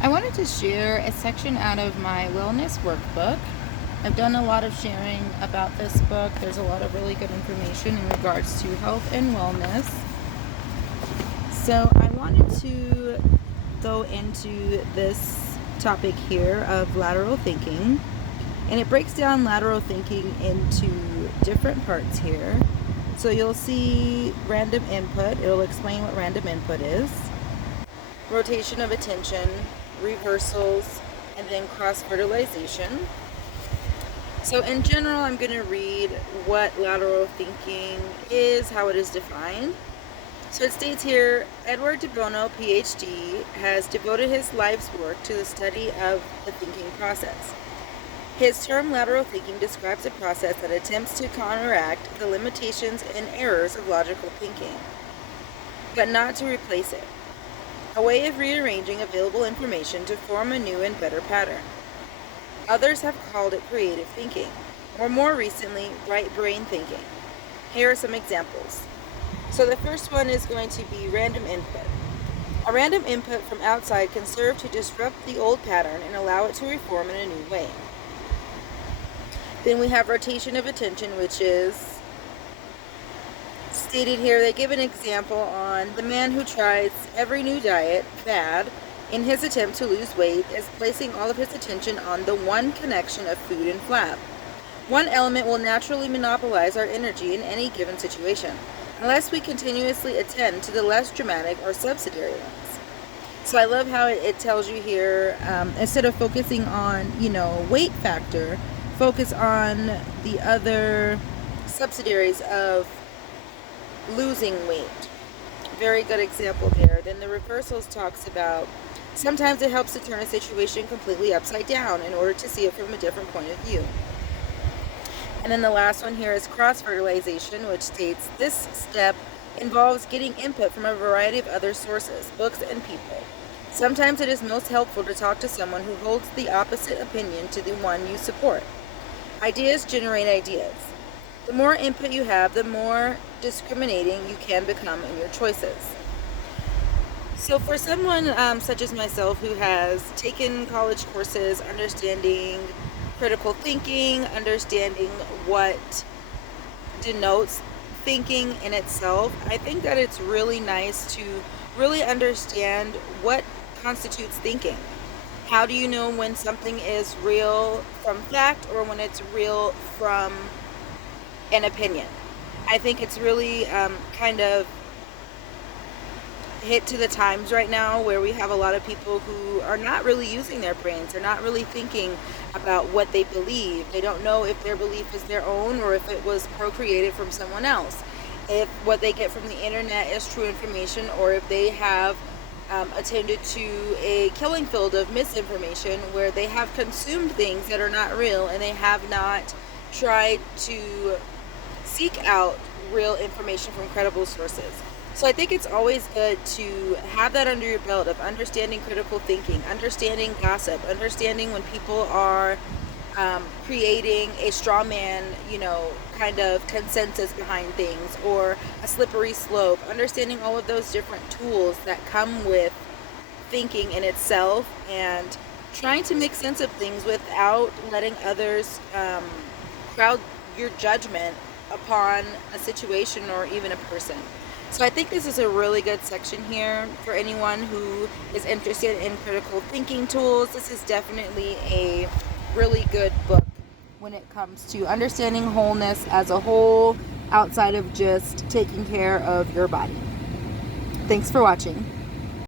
I wanted to share a section out of my wellness workbook. I've done a lot of sharing about this book. There's a lot of really good information in regards to health and wellness. So I wanted to go into this topic here of lateral thinking. And it breaks down lateral thinking into different parts here. So you'll see random input. It'll explain what random input is. Rotation of attention, reversals, and then cross-fertilization. So in general, I'm going to read what lateral thinking is, how it is defined. So it states here, Edward de Bono, PhD, has devoted his life's work to the study of the thinking process. His term lateral thinking describes a process that attempts to counteract the limitations and errors of logical thinking, but not to replace it. A way of rearranging available information to form a new and better pattern. Others have called it creative thinking, or more recently, right brain thinking. Here are some examples. So the first one is going to be random input. A random input from outside can serve to disrupt the old pattern and allow it to reform in a new way. Then we have rotation of attention, which is stated here. They give an example on the man who tries every new diet fad in his attempt to lose weight is placing all of his attention on the one connection of food and flab. One element will naturally monopolize our energy in any given situation, unless we continuously attend to the less dramatic or subsidiary ones. So I love how it tells you here, instead of focusing on, weight factor, focus on the other subsidiaries of losing weight. Very good example there. Then the reversals talks about sometimes it helps to turn a situation completely upside down in order to see it from a different point of view. And then the last one here is cross-fertilization, which states this step involves getting input from a variety of other sources, books, and people. Sometimes it is most helpful to talk to someone who holds the opposite opinion to the one you support. Ideas generate ideas. The more input you have, the more discriminating you can become in your choices. So for someone such as myself who has taken college courses, understanding critical thinking, understanding what denotes thinking in itself, I think that it's really nice to really understand what constitutes thinking. How do you know when something is real from fact or when it's real from an opinion? I think it's really kind of hit to the times right now where we have a lot of people who are not really using their brains. They're not really thinking about what they believe. They don't know if their belief is their own or if it was procreated from someone else. If what they get from the internet is true information or if they have attended to a killing field of misinformation where they have consumed things that are not real and they have not tried to seek out real information from credible sources. So I think it's always good to have that under your belt of understanding critical thinking, understanding gossip, understanding when people are creating a straw man, kind of consensus behind things or a slippery slope, understanding all of those different tools that come with thinking in itself and trying to make sense of things without letting others crowd your judgment upon a situation or even a person. So I think this is a really good section here for anyone who is interested in critical thinking tools. This is definitely a really good book when it comes to understanding wholeness as a whole outside of just taking care of your body. Thanks for watching.